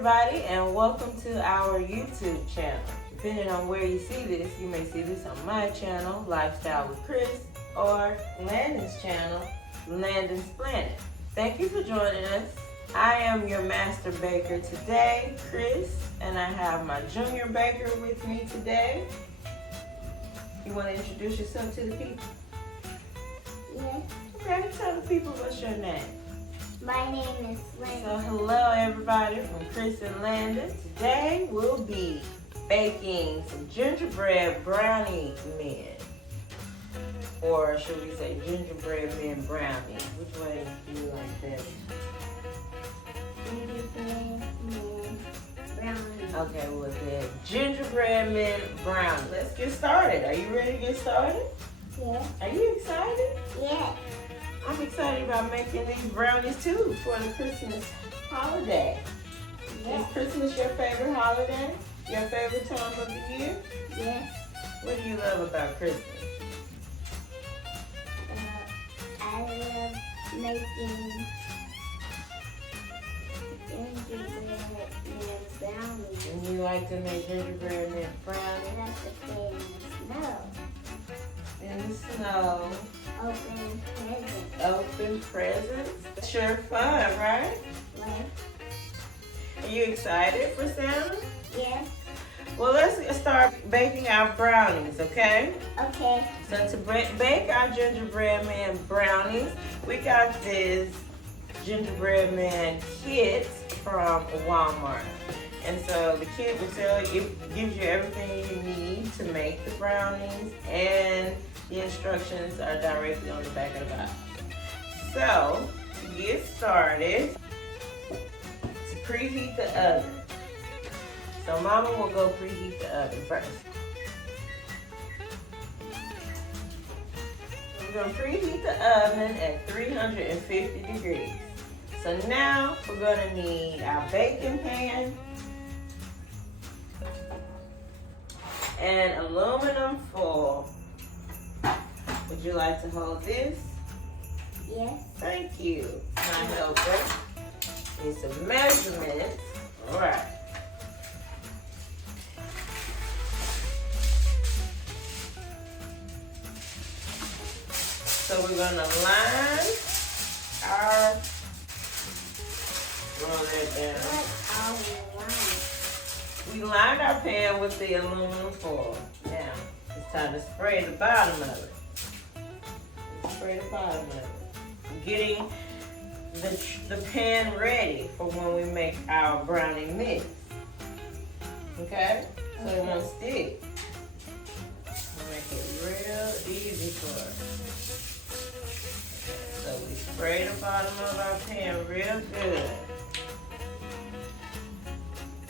everybody, and welcome to our YouTube channel. Depending on where you see this, you may see this on my channel, Lifestyle with Kris, or Landon's channel, Landon's Planet. Thank you for joining us. I am your master baker today, Kris, and I have my junior baker with me today. You want to introduce yourself to the people? Yes. Okay, tell the people what's your name. My name is Landon. So hello everybody from Kris and Landon. Today we'll be baking some gingerbread brownie men. Or should we say gingerbread men brownies? Which way do you like that? Gingerbread men brownies. Okay, well then, gingerbread men brownies. Let's get started. Are you ready to get started? Yes. Are you excited? Yes. I'm excited about making these brownies too for the Christmas holiday. Yes. Is Christmas your favorite holiday? Your favorite time of the year? Yes. What do you love about Christmas? I love making gingerbread men brownies. And you like to make gingerbread men I brownies love to play in the snow. in the snow, Open presents. open presents. Sure fun, right? Yes. Are you excited for Santa? Yes. Well, let's start baking our brownies, okay? Okay. So to bake our gingerbread man brownies, we got this gingerbread man kit from Walmart. And so the kit will tell you, it gives you everything you need to make the brownies, and the instructions are directly on the back of the box. So to get started, to preheat the oven. So Mama will go preheat the oven first. We're gonna preheat the oven at 350 degrees. So now we're gonna need our baking pan and aluminum foil. Would you like to hold this? Yes. Thank you, my helper. Need some measurements. All right. So we're gonna line our, roll that down. What are we lining? We lined our pan with the aluminum foil. Now, it's time to spray the bottom of it. Spray the bottom of it. Getting the pan ready for when we make our brownie mix. Okay? So it won't stick. We'll make it real easy for us. So we spray the bottom of our pan real good.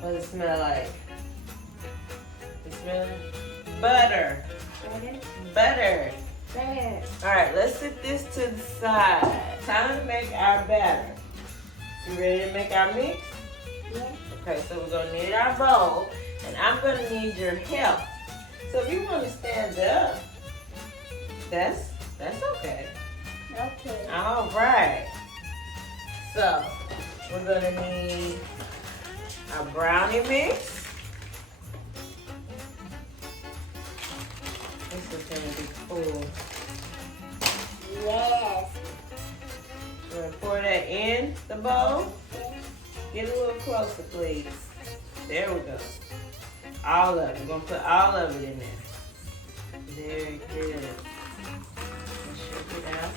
What does it smell like? It smells butter. Butter. Butter. Butter. All right, let's set this to the side. Time to make our batter. You ready to make our mix? Yes. Okay, so we're gonna need our bowl, and I'm gonna need your help. So if you want to stand up, that's okay. Okay. All right. So we're gonna need our brownie mix. This is gonna be cool. Yes. We're gonna pour that in the bowl. Yes. Get a little closer, please. There we go. All of it. We're gonna put all of it in there. Very good. Let's shake it out.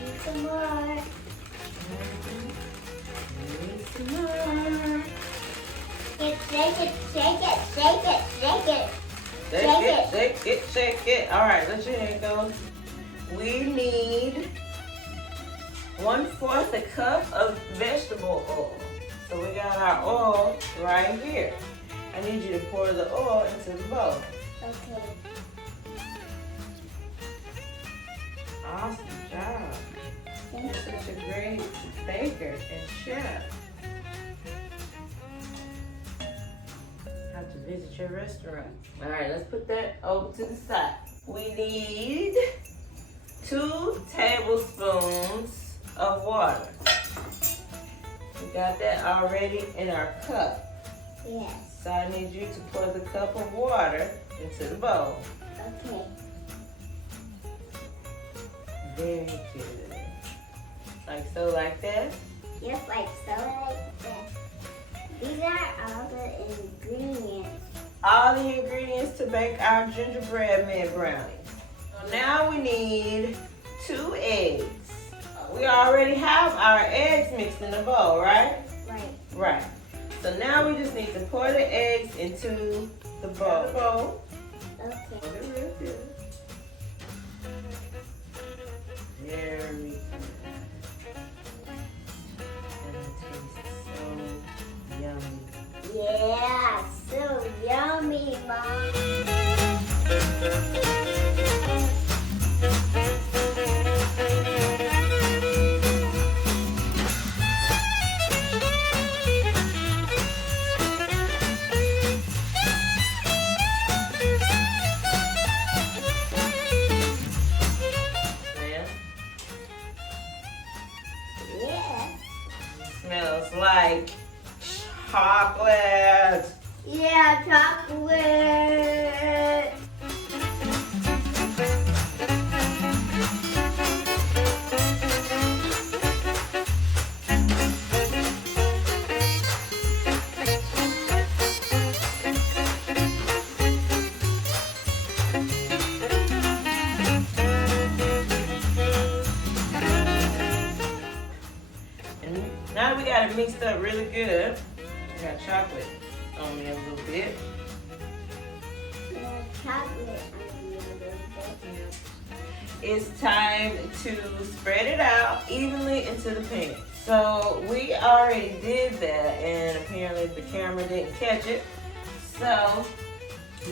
Need some more. Need some more. Shake it, shake it, shake it, shake it. Shake it. All right, let your hand go. We need 1/4 a cup of vegetable oil. So we got our oil right here. I need you to pour the oil into the bowl. Okay. Awesome job. You're such a great baker and chef. Have to visit your restaurant. All right, let's put that over to the side. We need 2 tablespoons of water. We got that already in our cup. Yes. So I need you to pour the cup of water into the bowl. Okay. Very good. Like so, like that? Just like so, like that. These are all the ingredients. All the ingredients to bake our gingerbread man brownies. So now we need 2 eggs. We already have our eggs mixed in the bowl, right? Right. Right. So now we just need to pour the eggs into the bowl. Okay. Pour it real good. Very good. And it tastes so yummy. Yeah, so yummy, Mom. Yeah. Smells like chocolate. Yeah, chocolate. And now we got it mixed up really good. I got chocolate on me a little bit. Yeah, chocolate. It's time to spread it out evenly into the pan. So we already did that, and apparently the camera didn't catch it. So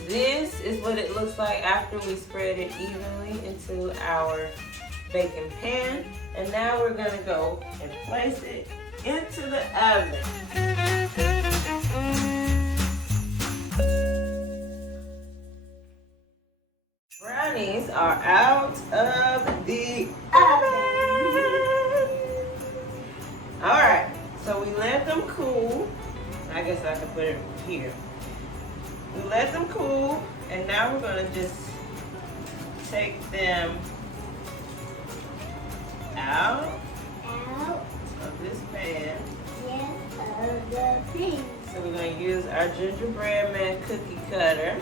this is what it looks like after we spread it evenly into our baking pan. And now we're gonna go and place it into the oven. Brownies are out of the oven. All right, so we let them cool. I guess I can put it here. We let them cool, and now we're gonna just take them out of this pan. Yes, of the pink. So we're gonna use our gingerbread man cookie cutter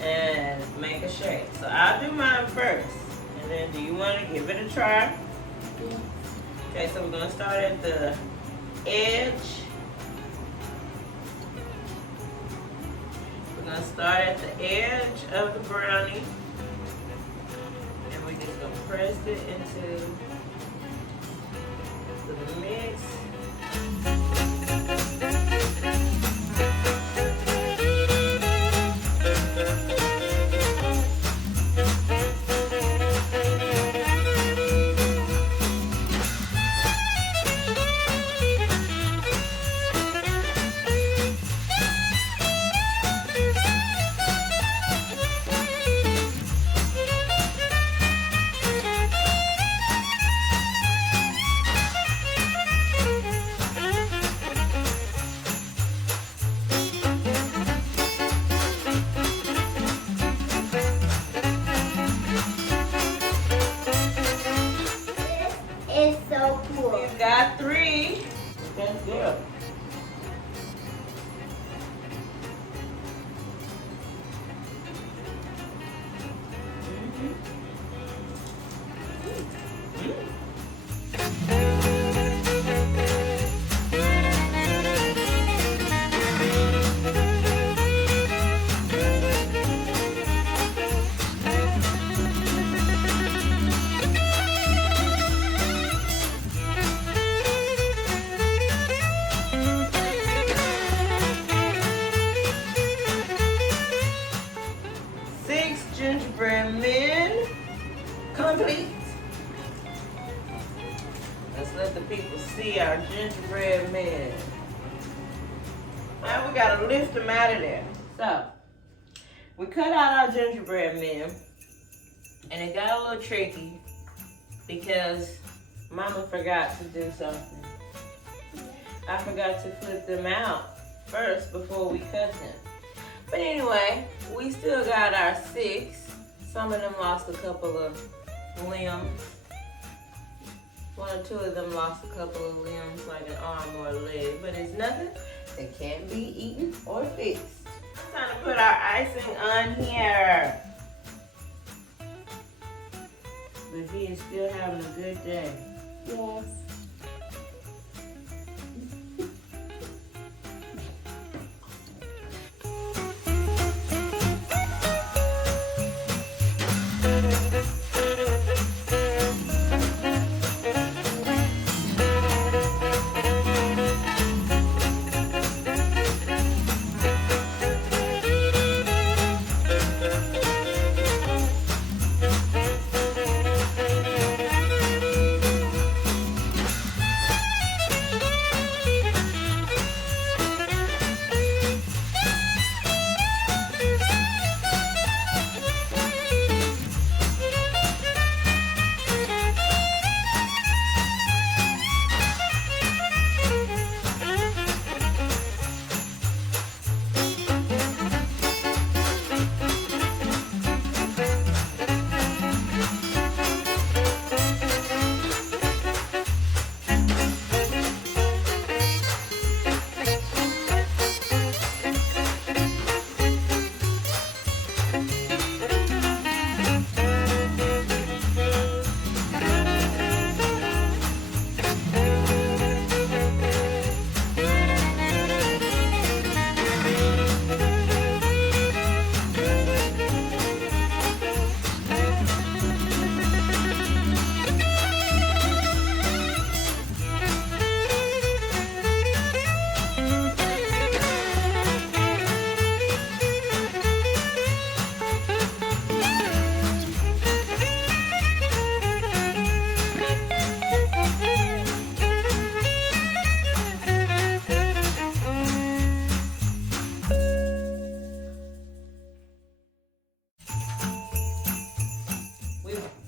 and make a shape. So I'll do mine first, and then do you want to give it a try? Yes. Okay, so we're gonna start at the edge. We're gonna start at the edge of the brownie, and we're just gonna press it into the mix. It's so cool. We've got 3. That's good. Gingerbread men complete. Let's let the people see our gingerbread men. Now we gotta lift them out of there. So we cut out our gingerbread men, and it got a little tricky because Mama forgot to do something. I forgot to flip them out first before we cut them. But anyway, we still got our 6. Some of them lost a couple of limbs. 1 or 2 of them lost a couple of limbs, like an arm or a leg. But it's nothing that can't be eaten or fixed. It's time to put our icing on here. But he is still having a good day. Yes.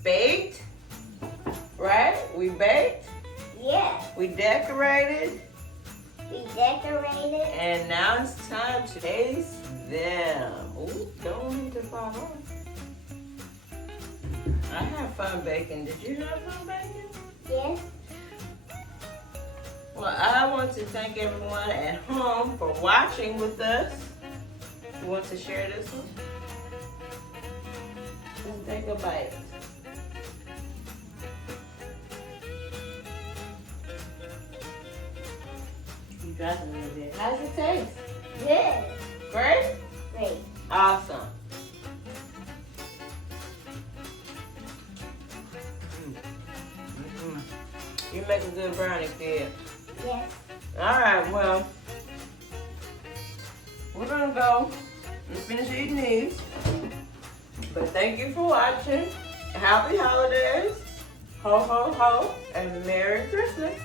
Baked, right? We baked, Yes. we decorated, We decorated. and now it's time to taste them. Ooh, don't want it to fall off. I had fun baking. Did you have fun baking? Yes. Well, I want to thank everyone at home for watching with us. You want to share this one? Just take a bite. You dropped it a little bit. How's it taste? Good. Great? Great. Awesome. You make a good brownie, kid. Yes. All right, well, we're gonna go and finish eating these. But thank you for watching. Happy holidays. Ho, ho, ho, and Merry Christmas.